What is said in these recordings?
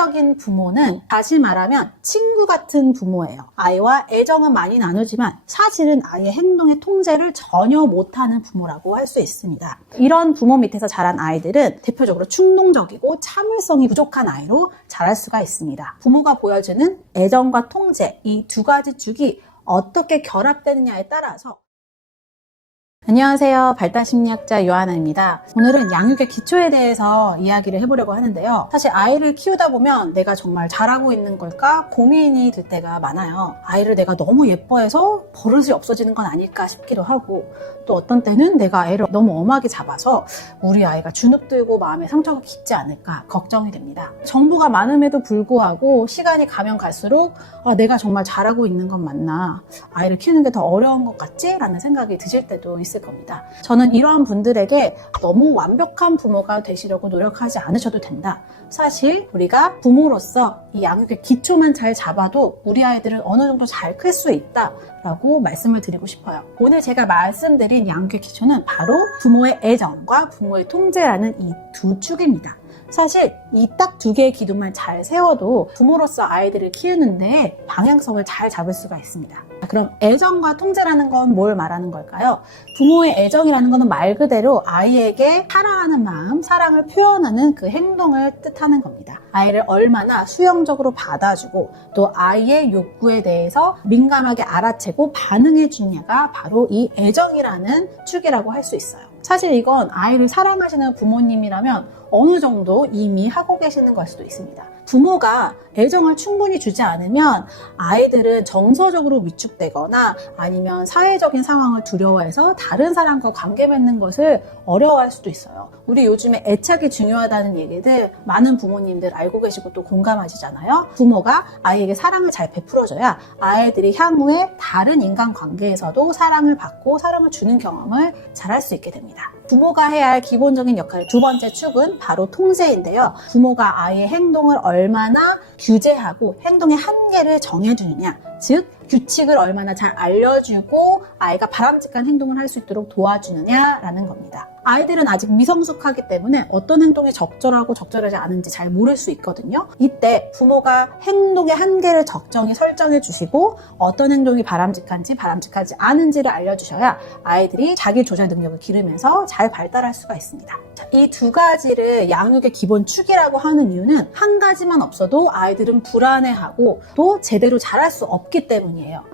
허용적인 부모는 다시 말하면 친구 같은 부모예요. 아이와 애정은 많이 나누지만 사실은 아이의 행동의 통제를 전혀 못하는 부모라고 할 수 있습니다. 이런 부모 밑에서 자란 아이들은 대표적으로 충동적이고 참을성이 부족한 아이로 자랄 수가 있습니다. 부모가 보여주는 애정과 통제, 이 두 가지 축이 어떻게 결합되느냐에 따라서 안녕하세요. 발달심리학자 요하나입니다. 오늘은 양육의 기초에 대해서 이야기를 해보려고 하는데요. 사실 아이를 키우다 보면 내가 정말 잘하고 있는 걸까 고민이 들 때가 많아요. 아이를 내가 너무 예뻐해서 버릇이 없어지는 건 아닐까 싶기도 하고, 또 어떤 때는 내가 애를 너무 엄하게 잡아서 우리 아이가 주눅들고 마음에 상처가 깊지 않을까 걱정이 됩니다. 정보가 많음에도 불구하고 시간이 가면 갈수록 내가 정말 잘하고 있는 건 맞나? 아이를 키우는 게 더 어려운 것 같지? 라는 생각이 드실 때도 있을 겁니다. 저는 이러한 분들에게 너무 완벽한 부모가 되시려고 노력하지 않으셔도 된다. 사실 우리가 부모로서 이 양육의 기초만 잘 잡아도 우리 아이들은 어느 정도 잘 클 수 있다 라고 말씀을 드리고 싶어요. 오늘 제가 말씀드린 양육의 기초는 바로 부모의 애정과 부모의 통제라는 이 두 축입니다. 사실 이 딱 두 개의 기둥만 잘 세워도 부모로서 아이들을 키우는데 방향성을 잘 잡을 수가 있습니다. 그럼 애정과 통제라는 건 뭘 말하는 걸까요? 부모의 애정이라는 것은 말 그대로 아이에게 사랑하는 마음, 사랑을 표현하는 그 행동을 뜻하는 겁니다. 아이를 얼마나 수용적으로 받아주고 또 아이의 욕구에 대해서 민감하게 알아채고 반응해 주냐가 바로 이 애정이라는 축이라고 할 수 있어요. 사실 이건 아이를 사랑하시는 부모님이라면 어느 정도 이미 하고 계시는 걸 수도 있습니다. 부모가 애정을 충분히 주지 않으면 아이들은 정서적으로 위축되거나 아니면 사회적인 상황을 두려워해서 다른 사람과 관계 맺는 것을 어려워할 수도 있어요. 우리 요즘에 애착이 중요하다는 얘기들 많은 부모님들 알고 계시고 또 공감하시잖아요. 부모가 아이에게 사랑을 잘 베풀어줘야 아이들이 향후에 다른 인간관계에서도 사랑을 받고 사랑을 주는 경험을 잘 할 수 있게 됩니다. 부모가 해야 할 기본적인 역할 두 번째 축은 바로 통제인데요. 부모가 아이의 행동을 얼마나 규제하고 행동의 한계를 정해주느냐, 즉 규칙을 얼마나 잘 알려주고 아이가 바람직한 행동을 할 수 있도록 도와주느냐라는 겁니다. 아이들은 아직 미성숙하기 때문에 어떤 행동이 적절하고 적절하지 않은지 잘 모를 수 있거든요. 이때 부모가 행동의 한계를 적정히 설정해 주시고 어떤 행동이 바람직한지 바람직하지 않은지를 알려주셔야 아이들이 자기 조절 능력을 기르면서 잘 발달할 수가 있습니다. 이 두 가지를 양육의 기본 축이라고 하는 이유는 한 가지만 없어도 아이들은 불안해하고 또 제대로 잘할 수 없기 때문이에요.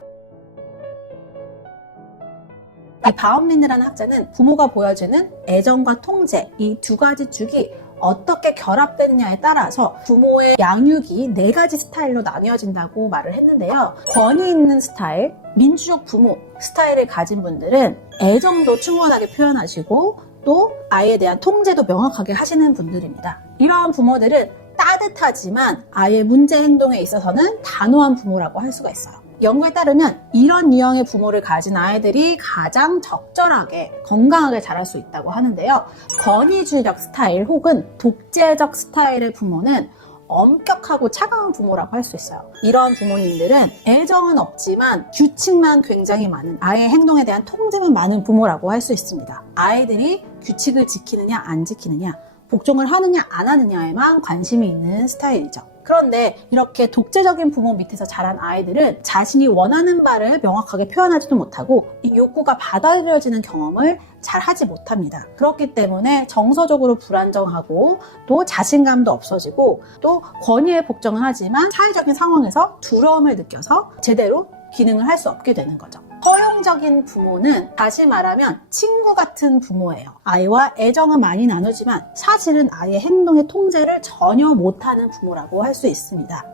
이 바움린이라는 학자는 부모가 보여주는 애정과 통제, 이 두 가지 축이 어떻게 결합되느냐에 따라서 부모의 양육이 네 가지 스타일로 나뉘어진다고 말을 했는데요. 권위 있는 스타일, 민주적 부모 스타일을 가진 분들은 애정도 충분하게 표현하시고 또 아이에 대한 통제도 명확하게 하시는 분들입니다. 이러한 부모들은 따뜻하지만 아이의 문제 행동에 있어서는 단호한 부모라고 할 수가 있어요. 연구에 따르면 이런 유형의 부모를 가진 아이들이 가장 적절하게 건강하게 자랄 수 있다고 하는데요. 권위주의적 스타일 혹은 독재적 스타일의 부모는 엄격하고 차가운 부모라고 할 수 있어요. 이런 부모님들은 애정은 없지만 규칙만 굉장히 많은, 아이의 행동에 대한 통제만 많은 부모라고 할 수 있습니다. 아이들이 규칙을 지키느냐 안 지키느냐, 복종을 하느냐 안 하느냐에만 관심이 있는 스타일이죠. 그런데 이렇게 독재적인 부모 밑에서 자란 아이들은 자신이 원하는 바를 명확하게 표현하지도 못하고 이 욕구가 받아들여지는 경험을 잘 하지 못합니다. 그렇기 때문에 정서적으로 불안정하고 또 자신감도 없어지고 또 권위에 복종을 하지만 사회적인 상황에서 두려움을 느껴서 제대로 기능을 할 수 없게 되는 거죠. 허용적인 부모는 다시 말하면 친구 같은 부모예요. 아이와 애정은 많이 나누지만 사실은 아이의 행동의 통제를 전혀 못하는 부모라고 할 수 있습니다.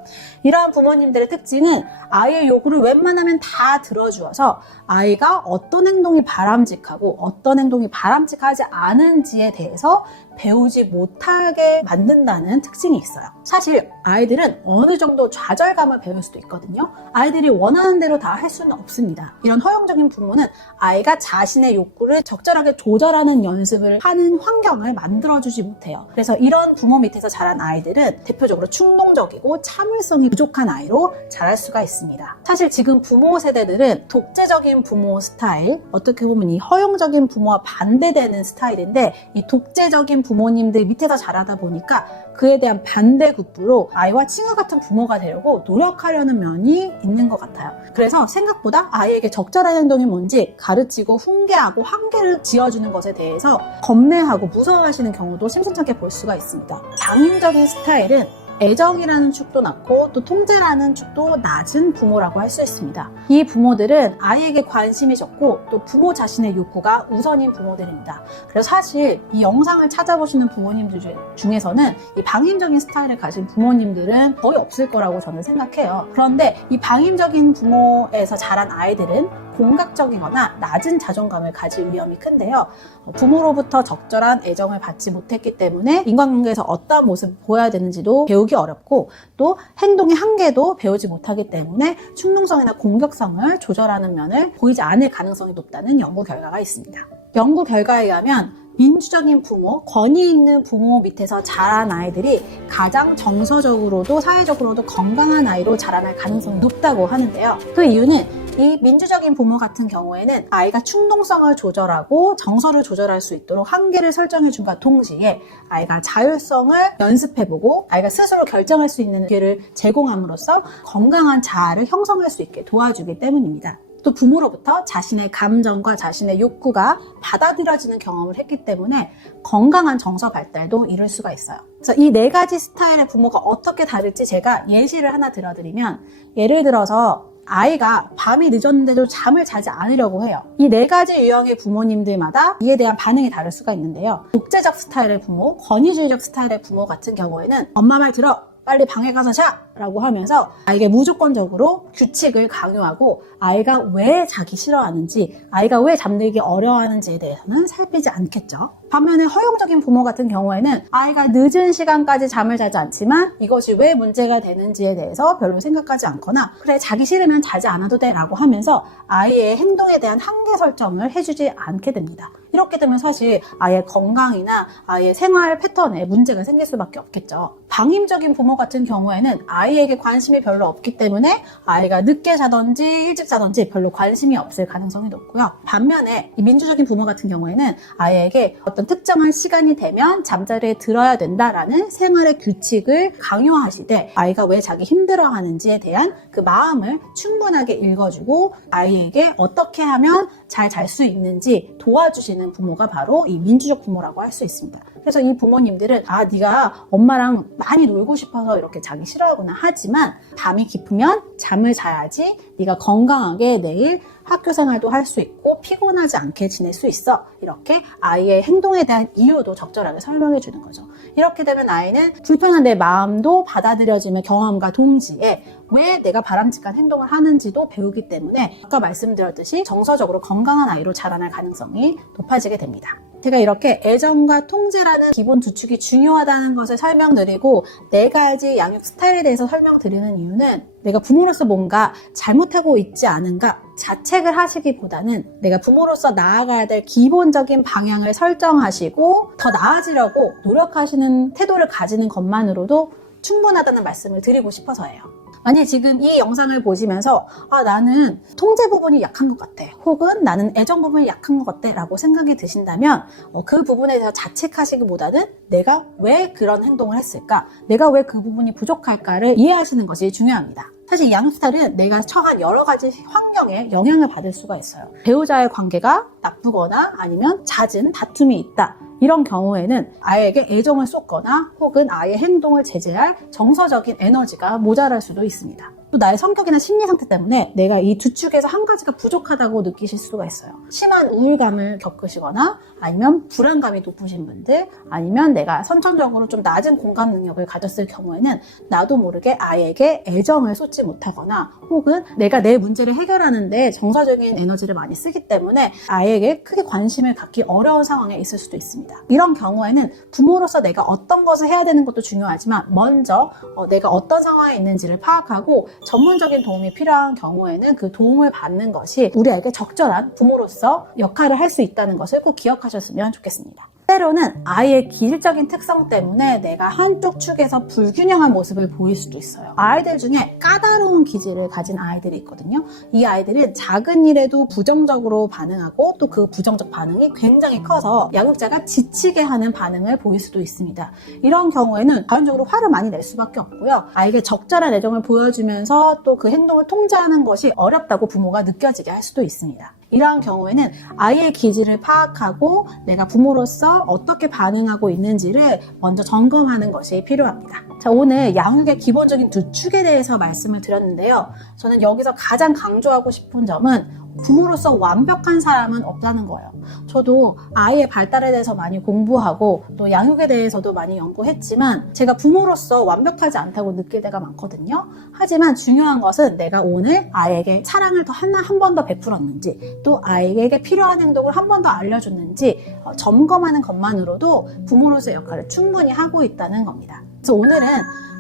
이러한 부모님들의 특징은 아이의 요구를 웬만하면 다 들어주어서 아이가 어떤 행동이 바람직하고 어떤 행동이 바람직하지 않은지에 대해서 배우지 못하게 만든다는 특징이 있어요. 사실 아이들은 어느 정도 좌절감을 배울 수도 있거든요. 아이들이 원하는 대로 다 할 수는 없습니다. 이런 허용적인 부모는 아이가 자신의 욕구를 적절하게 조절하는 연습을 하는 환경을 만들어주지 못해요. 그래서 이런 부모 밑에서 자란 아이들은 대표적으로 충동적이고 참을성이 부족한 아이로 자랄 수가 있습니다. 사실 지금 부모 세대들은 독재적인 부모 스타일, 어떻게 보면 이 허용적인 부모와 반대되는 스타일인데 이 독재적인 방임적인 부모님들 밑에서 자라다 보니까 그에 대한 반대급부로 아이와 친구 같은 부모가 되려고 노력하려는 면이 있는 것 같아요. 그래서 생각보다 아이에게 적절한 행동이 뭔지 가르치고 훈계하고 한계를 지어주는 것에 대해서 겁내하고 무서워하시는 경우도 심심찮게 볼 수가 있습니다. 방임적인 스타일은 애정이라는 축도 낮고 또 통제라는 축도 낮은 부모라고 할 수 있습니다. 이 부모들은 아이에게 관심이 적고 또 부모 자신의 욕구가 우선인 부모들입니다. 그래서 사실 이 영상을 찾아보시는 부모님들 중에서는 이 방임적인 스타일을 가진 부모님들은 거의 없을 거라고 저는 생각해요. 그런데 이 방임적인 부모에서 자란 아이들은 공격적이거나 낮은 자존감을 가질 위험이 큰데요. 부모로부터 적절한 애정을 받지 못했기 때문에 인간관계에서 어떤 모습을 보여야 되는지도 배우기 어렵고 또 행동의 한계도 배우지 못하기 때문에 충동성이나 공격성을 조절하는 면을 보이지 않을 가능성이 높다는 연구 결과가 있습니다. 연구 결과에 의하면 민주적인 부모, 권위 있는 부모 밑에서 자란 아이들이 가장 정서적으로도 사회적으로도 건강한 아이로 자라날 가능성이 높다고 하는데요. 그 이유는 이 민주적인 부모 같은 경우에는 아이가 충동성을 조절하고 정서를 조절할 수 있도록 한계를 설정해준과 동시에 아이가 자율성을 연습해보고 아이가 스스로 결정할 수 있는 기회를 제공함으로써 건강한 자아를 형성할 수 있게 도와주기 때문입니다. 또 부모로부터 자신의 감정과 자신의 욕구가 받아들여지는 경험을 했기 때문에 건강한 정서 발달도 이룰 수가 있어요. 그래서 이 4가지 스타일의 부모가 어떻게 다를지 제가 예시를 하나 들어드리면, 예를 들어서 아이가 밤이 늦었는데도 잠을 자지 않으려고 해요. 이 4가지 유형의 부모님들마다 이에 대한 반응이 다를 수가 있는데요. 독재적 스타일의 부모, 권위주의적 스타일의 부모 같은 경우에는 엄마 말 들어! 빨리 방에 가서 자! 라고 하면서 아이에게 무조건적으로 규칙을 강요하고 아이가 왜 자기 싫어하는지, 아이가 왜 잠들기 어려워하는지에 대해서는 살피지 않겠죠. 반면에 허용적인 부모 같은 경우에는 아이가 늦은 시간까지 잠을 자지 않지만 이것이 왜 문제가 되는지에 대해서 별로 생각하지 않거나 그래 자기 싫으면 자지 않아도 돼 라고 하면서 아이의 행동에 대한 한계 설정을 해주지 않게 됩니다. 이렇게 되면 사실 아이의 건강이나 아이의 생활 패턴에 문제가 생길 수밖에 없겠죠. 방임적인 부모 같은 경우에는 아이에게 관심이 별로 없기 때문에 아이가 늦게 자든지 일찍 자든지 별로 관심이 없을 가능성이 높고요. 반면에 이 민주적인 부모 같은 경우에는 아이에게 어떤 특정한 시간이 되면 잠자리에 들어야 된다라는 생활의 규칙을 강요하시되 아이가 왜 자기 힘들어하는지에 대한 그 마음을 충분하게 읽어주고 아이에게 어떻게 하면 잘 잘 수 있는지 도와주시는 부모가 바로 이 민주적 부모라고 할 수 있습니다. 그래서 이 부모님들은 네가 엄마랑 많이 놀고 싶어서 이렇게 자기 싫어하구나 하지만 밤이 깊으면 잠을 자야지 네가 건강하게 내일 학교 생활도 할 수 있고 피곤하지 않게 지낼 수 있어. 이렇게 아이의 행동에 대한 이유도 적절하게 설명해 주는 거죠. 이렇게 되면 아이는 불편한 내 마음도 받아들여지는 경험과 동시에 왜 내가 바람직한 행동을 하는지도 배우기 때문에 아까 말씀드렸듯이 정서적으로 건강한 아이로 자라날 가능성이 높아지게 됩니다. 제가 이렇게 애정과 통제라는 기본 두 축이 중요하다는 것을 설명드리고 4가지 양육 스타일에 대해서 설명드리는 이유는 내가 부모로서 뭔가 잘못하고 있지 않은가 자책을 하시기보다는 내가 부모로서 나아가야 될 기본적인 방향을 설정하시고 더 나아지려고 노력하시는 태도를 가지는 것만으로도 충분하다는 말씀을 드리고 싶어서예요. 만약 지금 이 영상을 보시면서 나는 통제 부분이 약한 것 같아, 혹은 나는 애정 부분이 약한 것 같아 라고 생각이 드신다면 그 부분에 대해서 자책하시기보다는 내가 왜 그런 행동을 했을까, 내가 왜 그 부분이 부족할까를 이해하시는 것이 중요합니다. 사실 양육 스타일은 내가 처한 여러 가지 환경에 영향을 받을 수가 있어요. 배우자의 관계가 나쁘거나 아니면 잦은 다툼이 있다. 이런 경우에는 아이에게 애정을 쏟거나 혹은 아이의 행동을 제재할 정서적인 에너지가 모자랄 수도 있습니다. 또 나의 성격이나 심리 상태 때문에 내가 이 두 축에서 한 가지가 부족하다고 느끼실 수가 있어요. 심한 우울감을 겪으시거나 아니면 불안감이 높으신 분들, 아니면 내가 선천적으로 좀 낮은 공감 능력을 가졌을 경우에는 나도 모르게 아이에게 애정을 쏟지 못하거나 혹은 내가 내 문제를 해결하는데 정서적인 에너지를 많이 쓰기 때문에 아이에게 크게 관심을 갖기 어려운 상황에 있을 수도 있습니다. 이런 경우에는 부모로서 내가 어떤 것을 해야 되는 것도 중요하지만 먼저 내가 어떤 상황에 있는지를 파악하고 전문적인 도움이 필요한 경우에는 그 도움을 받는 것이 우리에게 적절한 부모로서 역할을 할 수 있다는 것을 꼭 기억하셨으면 좋겠습니다. 때로는 아이의 기질적인 특성 때문에 내가 한쪽 축에서 불균형한 모습을 보일 수도 있어요. 아이들 중에 까다로운 기질을 가진 아이들이 있거든요. 이 아이들은 작은 일에도 부정적으로 반응하고 또 그 부정적 반응이 굉장히 커서 양육자가 지치게 하는 반응을 보일 수도 있습니다. 이런 경우에는 자연적으로 화를 많이 낼 수밖에 없고요. 아이에게 적절한 애정을 보여주면서 또 그 행동을 통제하는 것이 어렵다고 부모가 느껴지게 할 수도 있습니다. 이러한 경우에는 아이의 기질을 파악하고 내가 부모로서 어떻게 반응하고 있는지를 먼저 점검하는 것이 필요합니다. 자, 오늘 양육의 기본적인 두 축에 대해서 말씀을 드렸는데요. 저는 여기서 가장 강조하고 싶은 점은 부모로서 완벽한 사람은 없다는 거예요. 저도 아이의 발달에 대해서 많이 공부하고 또 양육에 대해서도 많이 연구했지만 제가 부모로서 완벽하지 않다고 느낄 때가 많거든요. 하지만 중요한 것은 내가 오늘 아이에게 사랑을 더 한 번 더 베풀었는지 또 아이에게 필요한 행동을 한 번 더 알려줬는지 점검하는 것만으로도 부모로서의 역할을 충분히 하고 있다는 겁니다. 그래서 오늘은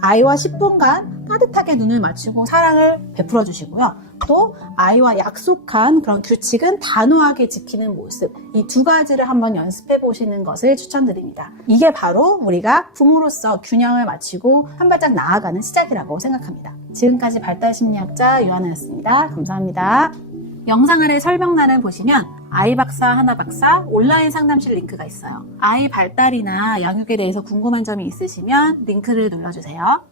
아이와 10분간 따뜻하게 눈을 맞추고 사랑을 베풀어 주시고요. 또 아이와 약속한 그런 규칙은 단호하게 지키는 모습, 이 두 가지를 한번 연습해 보시는 것을 추천드립니다. 이게 바로 우리가 부모로서 균형을 맞추고 한 발짝 나아가는 시작이라고 생각합니다. 지금까지 발달심리학자 유하나였습니다. 감사합니다. 영상 아래 설명란을 보시면 아이박사 하나박사 온라인 상담실 링크가 있어요. 아이 발달이나 양육에 대해서 궁금한 점이 있으시면 링크를 눌러주세요.